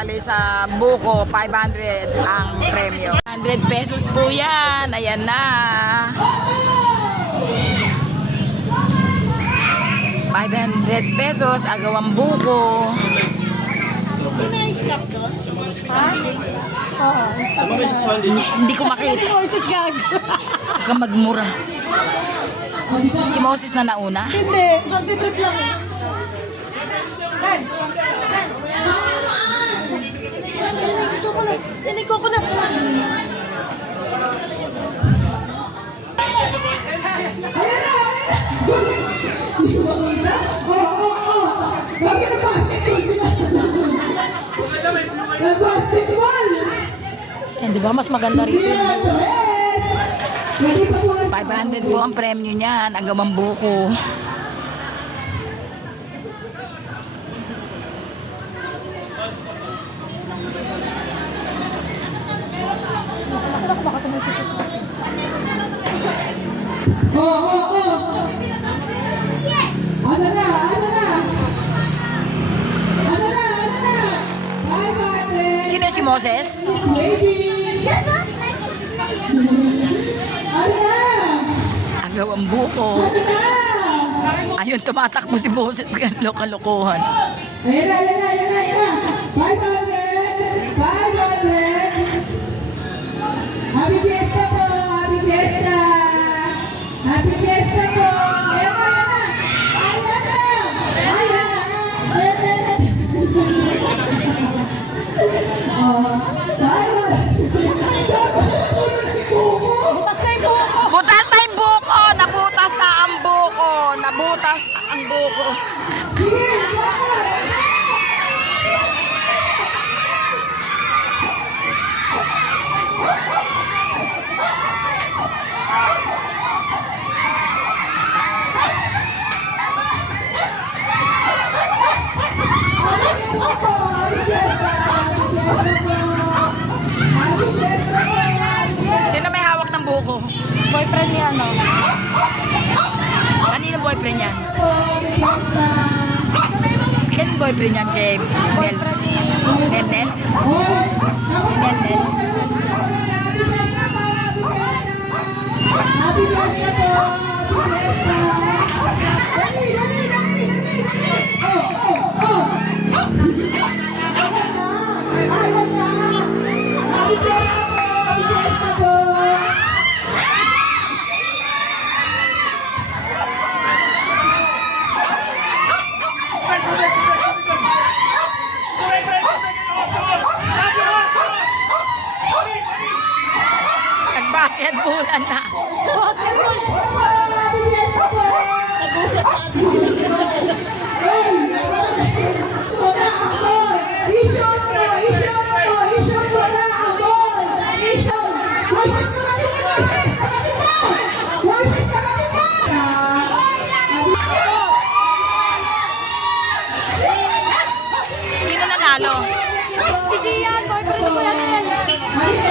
sasali sa buko, 500 ang premyo. 100 pesos po yan. Ayan na. 500 pesos, agawang buko. Hindi ko makita. Huwag kang magmura. Si Moses na nauna? Hindi, mag-trip lang eh. Hindi ko na. Bakit na basketball sila? Nag-basketball! Yan, di ba? Mas maganda rin. 500 po ang premyo niyan, agawang buko. Oo. Asa na? 500! Sino si Moses? Baby! Ano na? Agawang buko. Ayun, tumatakbo si Moses. Kalokohan. Ayan na. 500! Happy Fiesta po! Happy Fiesta po! Ayan na! Bukas na yung buko. Butas na yung buko! Nabutas na ang buko! Nabutas na ang buko! Sino may hawak ng buko? Boyfriend niya, no? Kanino boyfriend yan? Skin boyfriend yan kay Nel. Nel? Happy Fiesta po! Happy Fiesta! Dali! Ayan na! Happy Fiesta po! Nag-basketballan na. Happy Fiesta po! Nag-usap natin sila. Wala ang ball! I-shot mo na ang ball! I-shot! Moises, sakatin mo! Moises, sakatin mo! Sino nanalo? Si Gian, boyfriend ko yan. Happy